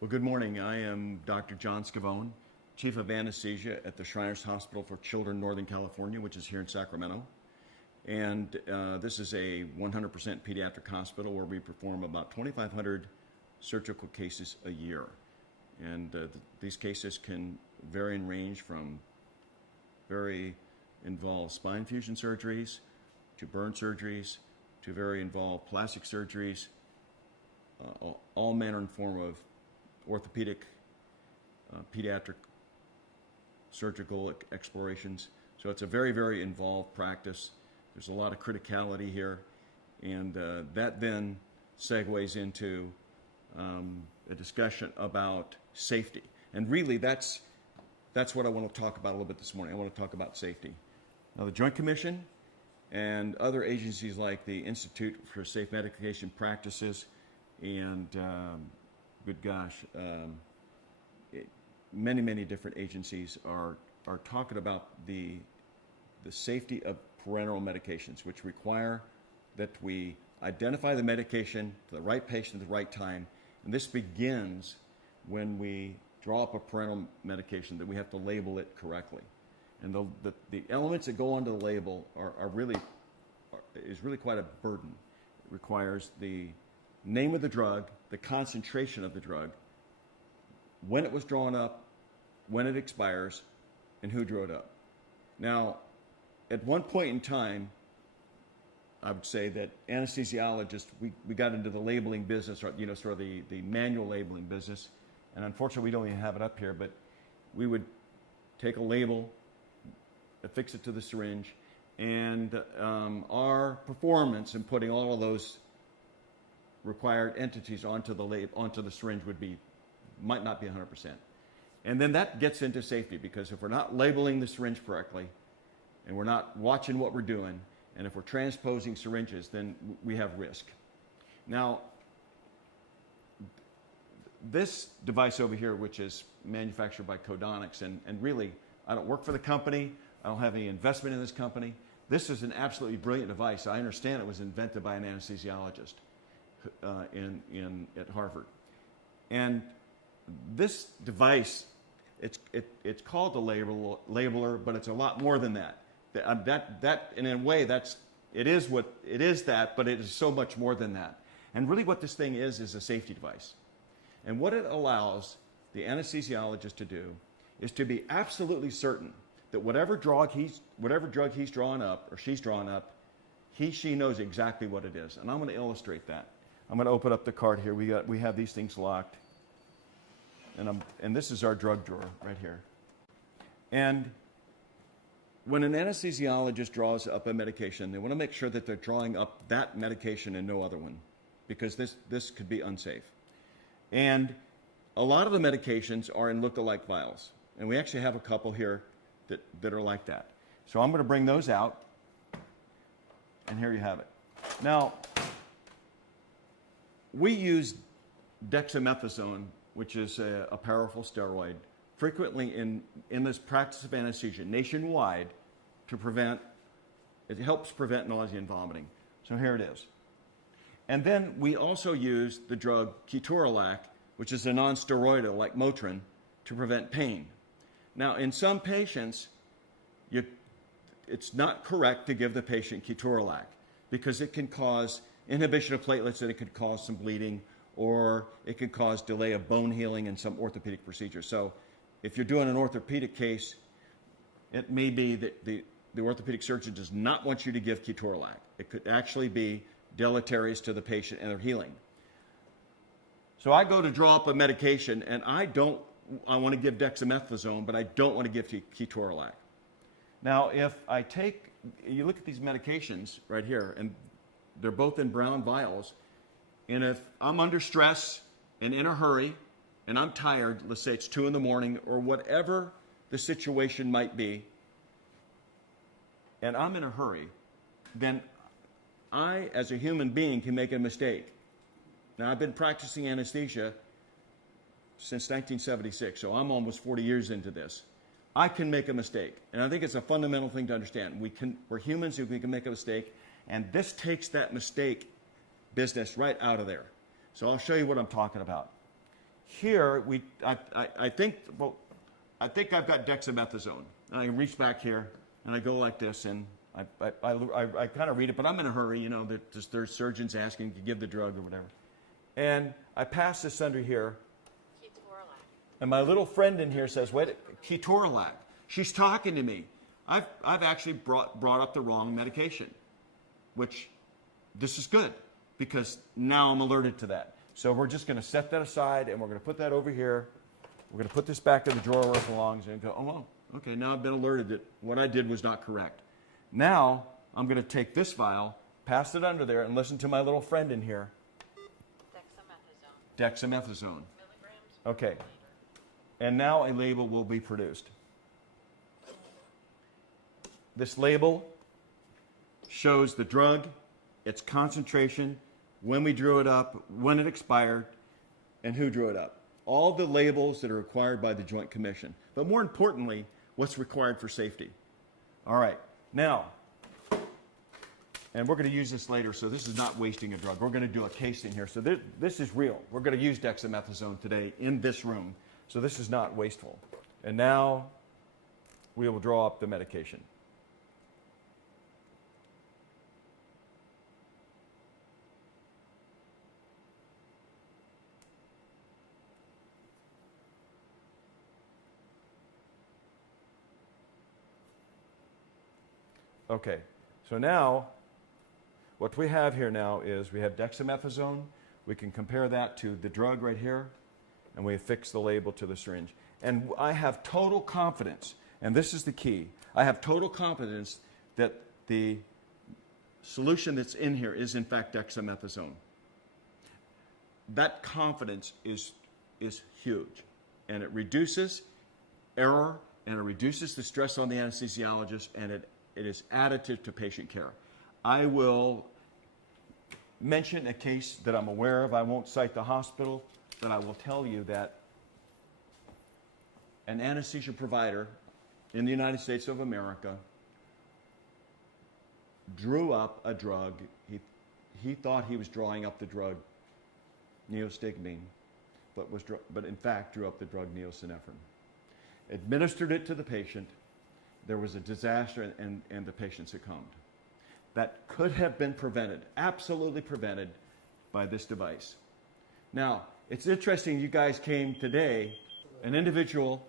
Well, good morning. I am Dr. John Scavone, Chief of Anesthesia at the Shriners Hospital for Children, Northern California, which is here in Sacramento. And this is a 100% pediatric hospital where we perform about 2,500 surgical cases a year. And these cases can vary and range from very involved spine fusion surgeries to burn surgeries to very involved plastic surgeries, all manner and form of orthopedic, pediatric surgical explorations. So it's a very, very involved practice. There's a lot of criticality here, and that then segues into a discussion about safety. And really, that's what I want to talk about a little bit this morning. I want to talk about safety. Now, the Joint Commission and other agencies like the Institute for Safe Medication Practices and good gosh, many different agencies are talking about the safety of parenteral medications, which require that we identify the medication to the right patient at the right time. And this begins when we draw up a parenteral medication, that we have to label it correctly. And the elements that go onto the label is really quite a burden. It requires the name of the drug, the concentration of the drug, when it was drawn up, when it expires, and who drew it up. Now, at one point in time, I would say that anesthesiologists, we got into the labeling business, or, sort of the manual labeling business. And unfortunately, we don't even have it up here, but we would take a label, affix it to the syringe, and our performance in putting all of those required entities onto the syringe might not be 100%. And then that gets into safety, because if we're not labeling the syringe correctly, and we're not watching what we're doing, and if we're transposing syringes, then we have risk. Now, this device over here, which is manufactured by Codonics, and really, I don't work for the company, I don't have any investment in this company. This is an absolutely brilliant device. I understand it was invented by an anesthesiologist at Harvard. And this device, it's called the labeler, but it's a lot more than that. That in a way, it is that, but it is so much more than that. And really what this thing is a safety device. And what it allows the anesthesiologist to do is to be absolutely certain that whatever drug he's drawn up, or she's drawn up, she knows exactly what it is. And I'm going to illustrate that. I'm going to open up the cart here. We have these things locked. And this is our drug drawer right here. And when an anesthesiologist draws up a medication, they want to make sure that they're drawing up that medication and no other one, because this could be unsafe. And a lot of the medications are in look-alike vials. And we actually have a couple here that are like that. So I'm going to bring those out, and here you have it. Now, we use dexamethasone, which is a powerful steroid, frequently in this practice of anesthesia nationwide it helps prevent nausea and vomiting. So here it is. And then we also use the drug ketorolac, which is a non-steroidal like Motrin, to prevent pain. Now, in some patients, it's not correct to give the patient ketorolac, because it can cause inhibition of platelets, and it could cause some bleeding, or it could cause delay of bone healing in some orthopedic procedures. So if you're doing an orthopedic case, it may be that the orthopedic surgeon does not want you to give ketorolac. It could actually be deleterious to the patient and their healing. So I go to draw up a medication, and I want to give dexamethasone, but I don't want to give ketorolac. Now, if you look at these medications right here, and they're both in brown vials, and if I'm under stress and in a hurry, and I'm tired, let's say it's 2 in the morning, or whatever the situation might be, and I'm in a hurry, then I, as a human being, can make a mistake. Now, I've been practicing anesthesia since 1976, so I'm almost 40 years into this. I can make a mistake, and I think it's a fundamental thing to understand. We're humans who can make a mistake, and this takes that mistake business right out of there. So I'll show you what I'm talking about. here, I think I've got dexamethasone. And I reach back here, and I go like this, and I kind of read it, but I'm in a hurry, you know, there's surgeons asking to give the drug or whatever. And I pass this under here, and my little friend in here says, wait, ketorolac. She's talking to me. I've actually brought up the wrong medication, which this is good, because now I'm alerted to that. So we're just going to set that aside, and we're going to put that over here. We're going to put this back in the drawer where it belongs, and go, oh, well, okay, now I've been alerted that what I did was not correct. Now I'm going to take this vial, pass it under there, and listen to my little friend in here. Dexamethasone. Okay. And now a label will be produced. This label shows the drug, its concentration, when we drew it up, when it expired, and who drew it up. All the labels that are required by the Joint Commission. But more importantly, what's required for safety. All right. Now, and we're going to use this later, so this is not wasting a drug. We're going to do a case in here. So this is real. We're going to use dexamethasone today in this room. So this is not wasteful. And now we will draw up the medication. Okay, so now what we have here now is we have dexamethasone. We can compare that to the drug right here, and we affix the label to the syringe. And I have total confidence, and this is the key, I have total confidence that the solution that's in here is in fact dexamethasone. That confidence is huge, and it reduces error, and it reduces the stress on the anesthesiologist, and it is additive to patient care. I will mention a case that I'm aware of. I won't cite the hospital, but I will tell you that an anesthesia provider in the United States of America drew up a drug. He thought he was drawing up the drug neostigmine, but in fact drew up the drug neosynephrine. Administered it to the patient. There was a disaster, and the patient succumbed. That could have been prevented, absolutely prevented, by this device. Now, it's interesting you guys came today, an individual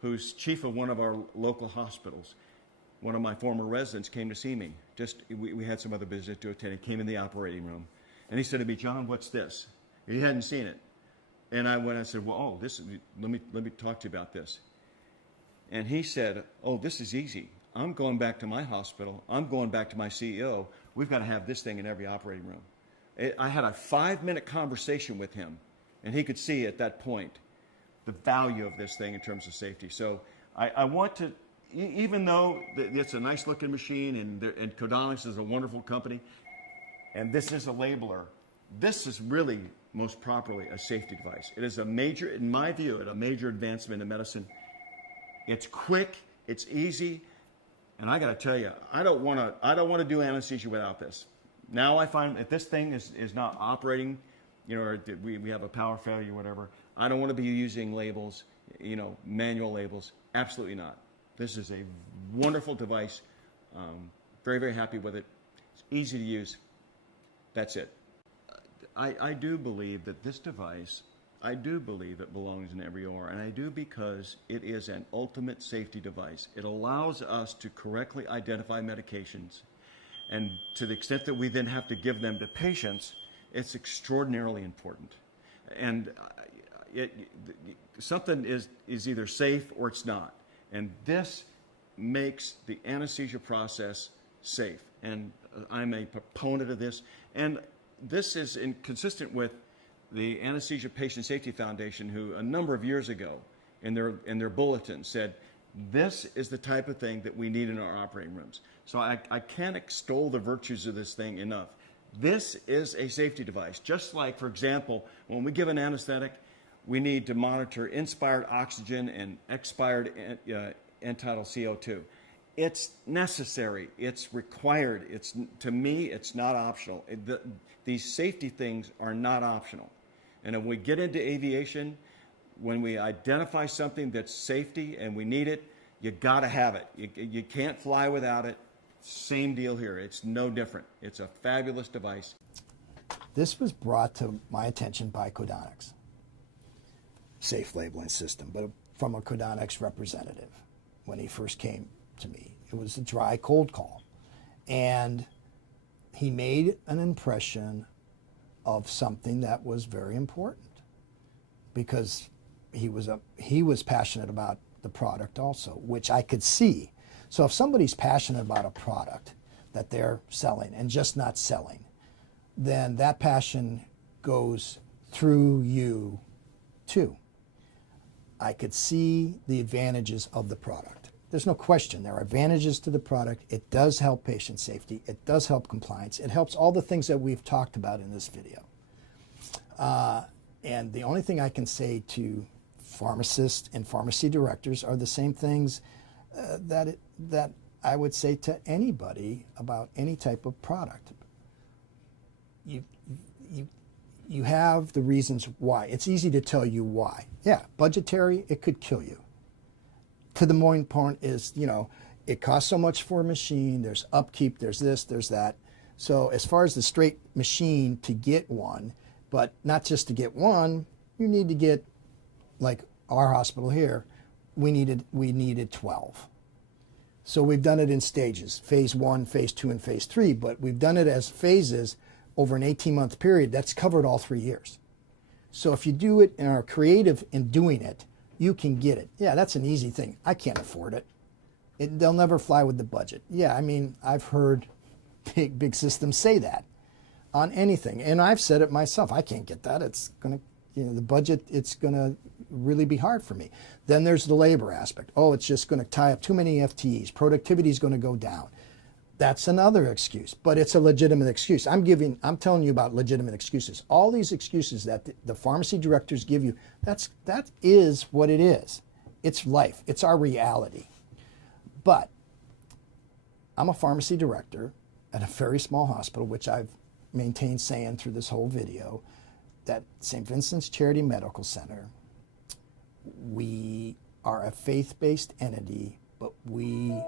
who's chief of one of our local hospitals, one of my former residents came to see me. We had some other business to attend. He came in the operating room, and he said to me, John, what's this? He hadn't seen it. And I said, well, let me talk to you about this. And he said, oh, this is easy. I'm going back to my hospital. I'm going back to my CEO. We've got to have this thing in every operating room. I had a 5-minute conversation with him, and he could see at that point the value of this thing in terms of safety. So I want to, even though it's a nice-looking machine, and Codonics is a wonderful company, and this is a labeler, this is really most properly a safety device. It is a major, in my view, a major advancement in medicine. It's quick, it's easy, and I got to tell you, I don't want to do anesthesia without this. Now I find if this thing is not operating, you know, or we have a power failure or whatever, I don't want to be using labels, you know, manual labels. Absolutely not. This is a wonderful device. Very, very happy with it. It's easy to use. That's it. I do believe that this device, I do believe it belongs in every OR, and I do because it is an ultimate safety device. It allows us to correctly identify medications, and to the extent that we then have to give them to patients, it's extraordinarily important. And something is either safe or it's not, and this makes the anesthesia process safe, and I'm a proponent of this, and this is consistent with the Anesthesia Patient Safety Foundation, who a number of years ago in their bulletin said, this is the type of thing that we need in our operating rooms. So I can't extol the virtues of this thing enough. This is a safety device. Just like, for example, when we give an anesthetic, we need to monitor inspired oxygen and expired end-tidal CO2. It's necessary. It's required. To me, it's not optional. These safety things are not optional. And if we get into aviation, when we identify something that's safety and we need it, you got to have it. You can't fly without it. Same deal here. It's no different. It's a fabulous device. This was brought to my attention by Codonics, safe labeling system, but from a Codonics representative when he first came to me. It was a dry cold call. And he made an impression of something that was very important because he was passionate about the product also, which I could see. So if somebody's passionate about a product that they're selling and just not selling, then that passion goes through you too. I could see the advantages of the product. There's no question there are advantages to the product. It does help patient safety. It does help compliance. It helps all the things that we've talked about in this video. And the only thing I can say to pharmacists and pharmacy directors are the same things that I would say to anybody about any type of product. You have the reasons why. It's easy to tell you why. Yeah, budgetary, it could kill you. To the main point is, you know, it costs so much for a machine, there's upkeep, there's this, there's that. So as far as the straight machine to get one, but not just to get one, you need to get, like our hospital here, we needed 12. So we've done it in stages, phase 1, phase 2, and phase 3, but we've done it as phases over an 18-month period. That's covered all 3 years. So if you do it and are creative in doing it, you can get it. Yeah, that's an easy thing. I can't afford it. They'll never fly with the budget. Yeah, I mean, I've heard big systems say that on anything, and I've said it myself. I can't get that. It's going to, you know, the budget, it's going to really be hard for me. Then there's the labor aspect. Oh, it's just going to tie up too many FTEs. Productivity is going to go down. That's another excuse, but it's a legitimate excuse. I'm telling you about legitimate excuses. All these excuses that the pharmacy directors give you, that is what it is. It's life. It's our reality. But I'm a pharmacy director at a very small hospital, which I've maintained saying through this whole video, that St. Vincent's Charity Medical Center, we are a faith-based entity, but we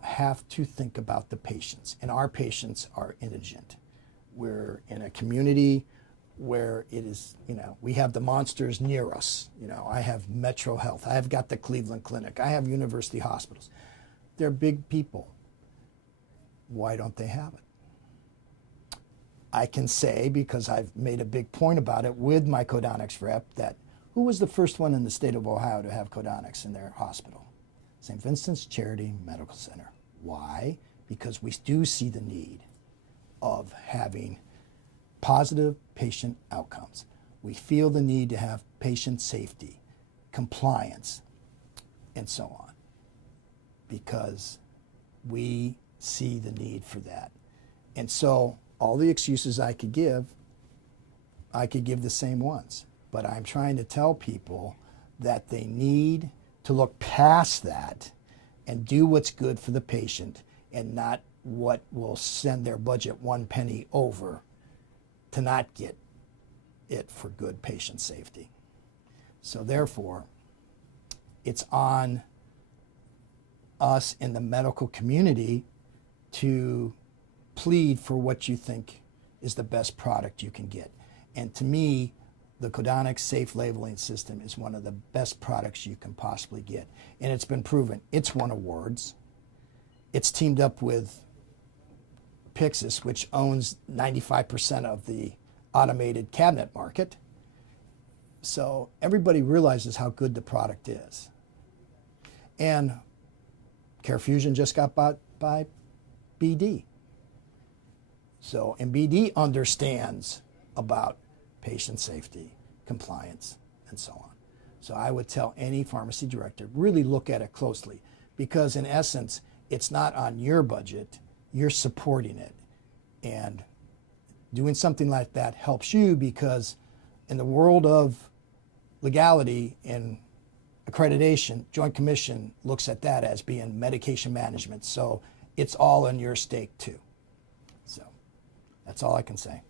have to think about the patients, and our patients are indigent. We're in a community where it is, you know, we have the monsters near us. You know, I have Metro Health, I've got the Cleveland Clinic, I have university hospitals. They're big people. Why don't they have it? I can say, because I've made a big point about it with my Codonics rep, that who was the first one in the state of Ohio to have Codonics in their hospital? St. Vincent's Charity Medical Center. Why? Because we do see the need of having positive patient outcomes. We feel the need to have patient safety, compliance, and so on, because we see the need for that. And so all the excuses I could give the same ones. But I'm trying to tell people that they need to look past that and do what's good for the patient and not what will send their budget 1 penny over to not get it for good patient safety. So therefore, it's on us in the medical community to plead for what you think is the best product you can get. And to me, the Codonics safe labeling system is one of the best products you can possibly get. And it's been proven. It's won awards. It's teamed up with Pyxis, which owns 95% of the automated cabinet market. So everybody realizes how good the product is. And CareFusion just got bought by BD. So, and BD understands about patient safety, compliance, and so on. So I would tell any pharmacy director, really look at it closely, because in essence, it's not on your budget, you're supporting it. And doing something like that helps you, because in the world of legality and accreditation, Joint Commission looks at that as being medication management. So it's all in your stake too. So that's all I can say.